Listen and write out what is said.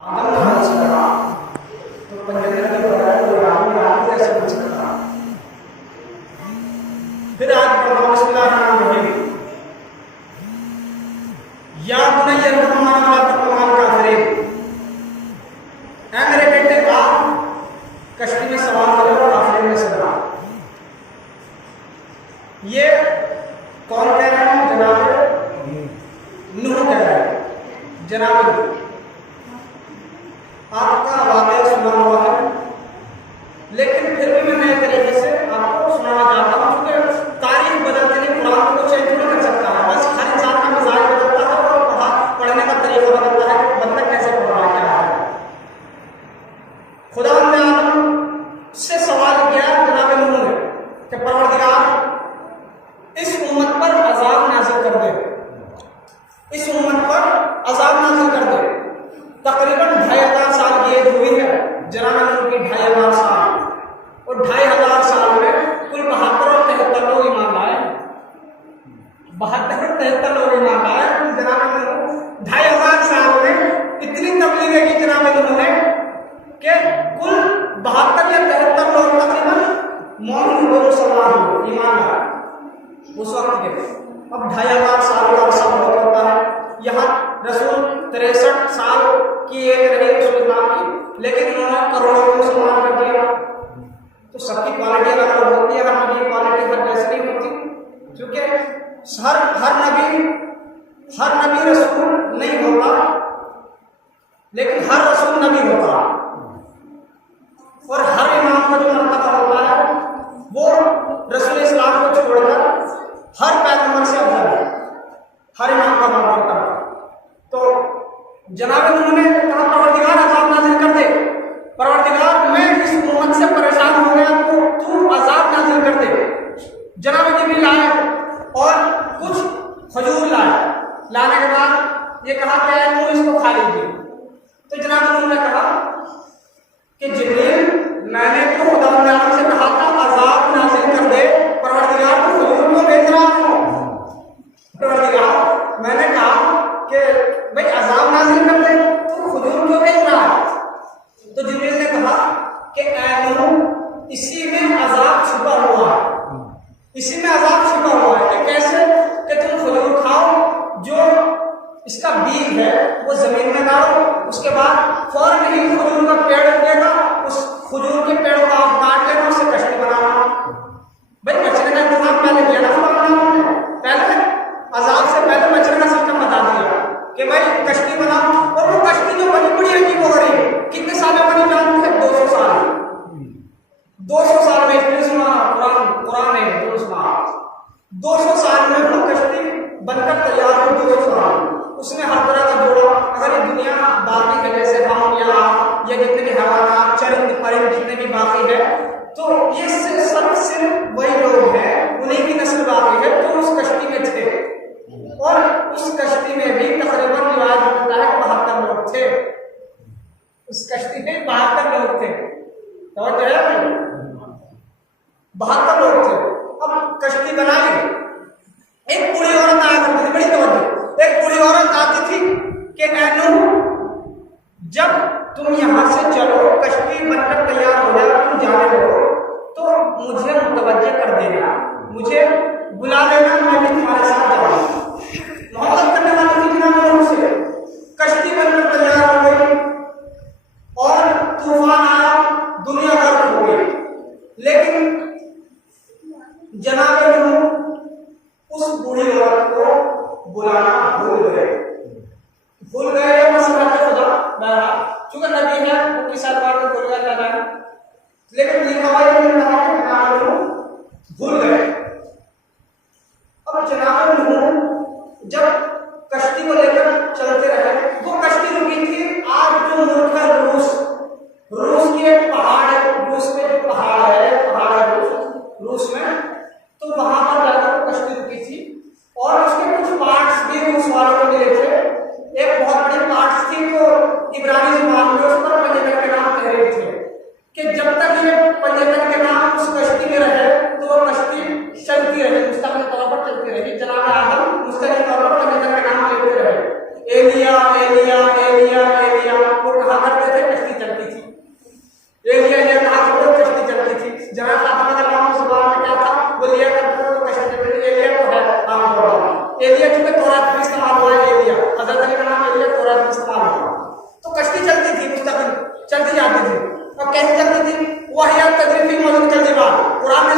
तो पंचतंत्र के बताया तो राम कैसे बच सकता। फिर आज पढ़ा बिस्मिल्लाहिर्रहमानिर्रहीम। या बुनय्या इरकम माना ला तकुन मअल काफिरीन। ऐ मेरे बेटे आप कश्ती में सवार करो और काफिरों में से रहो। ये कौन कह रहा है? जनाब नूह कह रहा है। जनाब आपका वाक़या सुना हुआ है, लेकिन फिर भी मैं नए तरीके से आपको सुनाना चाहता हूँ, क्योंकि तारीख बदलते नहीं, कुरान को चेंज नहीं कर सकता है। बस हर इंसान का मिजाज बदलता है और पढ़ने का तरीका बदलता है कि बंदा कैसे पढ़ रहा है, क्या है। खुदा ने आदम से सवाल किया जनाब नूह ने कि परवरदिगार इस उम्मत पर अजाब नाज़िल कर दे, इस उम्मत पर अजाब नाज़िल कर दे। तकरीबन 2500 साल की एज हुई है जनाब नूह की, 2500 साल, और 2500 साल में कुल 72 और 73 लोग ईमान लाए। 72 और 73 लोग ईमान लाए। जनाब नूह 2500 साल में इतनी तबलीग की जनाब नूह ने कि कुल 72 या 73 लोग तकरीबन मोमिन हुए, मुसलमान हुए, ईमान लाए उस वक्त के। अब 2500 साल का अरसा बहुत होता है। यहाँ रसूल 63 साल की एज रही मुसलमान की, लेकिन उन्होंने करोड़ों को मुसलमान कर दिया। तो सबकी क्वालिटी अलग अलग होती है, हर नबी की क्वालिटी हर जैसी नहीं होती, क्योंकि हर नबी रसूल नहीं होता, लेकिन हर रसूल नबी होता। और हर इमाम का जो मर्तबा होता है वो रसूल इस्लाम को छोड़कर हर पैगंबर से अफजल है, हर इमाम का मर्तबा। तो जनाब नूह ने कहा परवरदिगार अजाब नाज़िल कर दे, परवरदिगार मैं इस उम्मत से परेशान हो गया, तो तू अजाब नाज़िल कर दे। जनाब जिब्रील आए और कुछ खजूर लाए। लाने के बाद ये कहा कि नूह इसको खा लीजिए। तो जनाब नूह ने कहा कि जिब्रील मैंने तो खुदा ने आपसे कहा था अजाब नाज़िल कर दे, परवरदिगार तू खजूर क्यों भेज रहा है? परवरदिगार मैंने कहा कि भाई अजाब नाज़िल कर दे, तो खजूर क्यों भेज रहा है? तो जिब्रील ने कहा कि ऐ नूह इसी में अजाब छुपा हुआ है, इसी में अजाब छुपा हुआ है। कि कैसे? कि तुम खजूर खाओ, जो इसका बीज है वो जमीन में डालो, उसके बाद फौरन ही खजूर का पेड़ उगेगा, उस खजूर के पेड़ को आप काट लेना, उससे कश्ती बनाना। भाई बचने का इंतजाम पहले किया ना, पहले अजाब से पहले बचने का सिस्टम बता दिया कि भाई कश्ती बनाओ। और वो कश्ती जो बनी बड़ी अजीब हो रही है, कितने सालों बनी जानते हैं? 200 साल। 200 साल में कुरान है 200 साल में वो कश्ती बनकर तैयार हुई। 200 साल उसने हर तरह का जोड़ा। अगर ये दुनिया बाकी है, जैसे हम या जितने भी हैवानात, चरिंद परिंद जितने भी बाकी है, तो ये सब सिर्फ वही लोग हैं, उन्हीं की नस्ल बाकी है तो उस कश्ती में थे। और उस कश्ती में भी तकरीबन रिवाज होता है 72 लोग थे। उस कश्ती में 72 लोग थे। तो 72 लोग थे। अब कश्ती बनाई, एक बूढ़ी औरत आया करती थी, बड़ी तवज्जो। एक बूढ़ी औरत आती थी कि ऐ नूह जब तुम यहां से चलो, कश्ती बनकर तैयार हो जाए, तुम जाने लगो, तो मुझे मुतवज्जे कर देना, मुझे बुला लेना, मैं भी तुम्हारे साथ जाऊंगा। मोहब्बत करने वाली थी जनाब नूह से। कश्ती बनकर तैयार हो गई और तूफान आया, दुनिया गर्क हो गई। लेकिन जनाब नूह उस बूढ़ी औरत को बुलाना भूल गए। मसला है खुदा बहरा, चूंकि नबी है उनकी सरकार को भूल गया जाना है, लेकिन ये हवाई भूल गए। अब जनाब नूह जब कश्ती को लेकर चलते रहे, वो कश्ती रुकी थी आज जो मुल्क है रूस की एक पहाड़ है, रूस में जो पहाड़ है रूस में, तो वहां पर जाकर कश्ती रुकी थी। और उसके कुछ पार्ट्स भी रूस वालों को मिले थे। एक बहुत बड़ी पार्ट्स थी जो इब्रानी जुबान में, उस पर पंजतन के नाम तहरीर थे कि जब तक ये पंजतन के नाम उस कश्ती में रहे तो वो कश्ती चलती रही, मुस्तकिल तौर पर चलती रही। जनाब आदम मुस्तकिल तौर पर पंजतन के नाम लेते रहे, एलिया एलिया एलिया एलिया। वो कहा एलिया ने कहा तो कश्ती चलती थी। जनाब फातिमा का नाम उस बार में क्या था, वो लिया करते थे, तो कश्ती चलती थी। एलिया तो है नाम बोला, एलिया चूंकि तौरात में इस्तेमाल हुआ है, एलिया हजरत अली का नाम एलिया तौरात में इस्तेमाल हुआ, तो कश्ती चलती थी, मुस्तकिल चलती जाती थी। और कैसे चलती थी? वह या तजरीफी मौजूद तर्जुमान कुरान में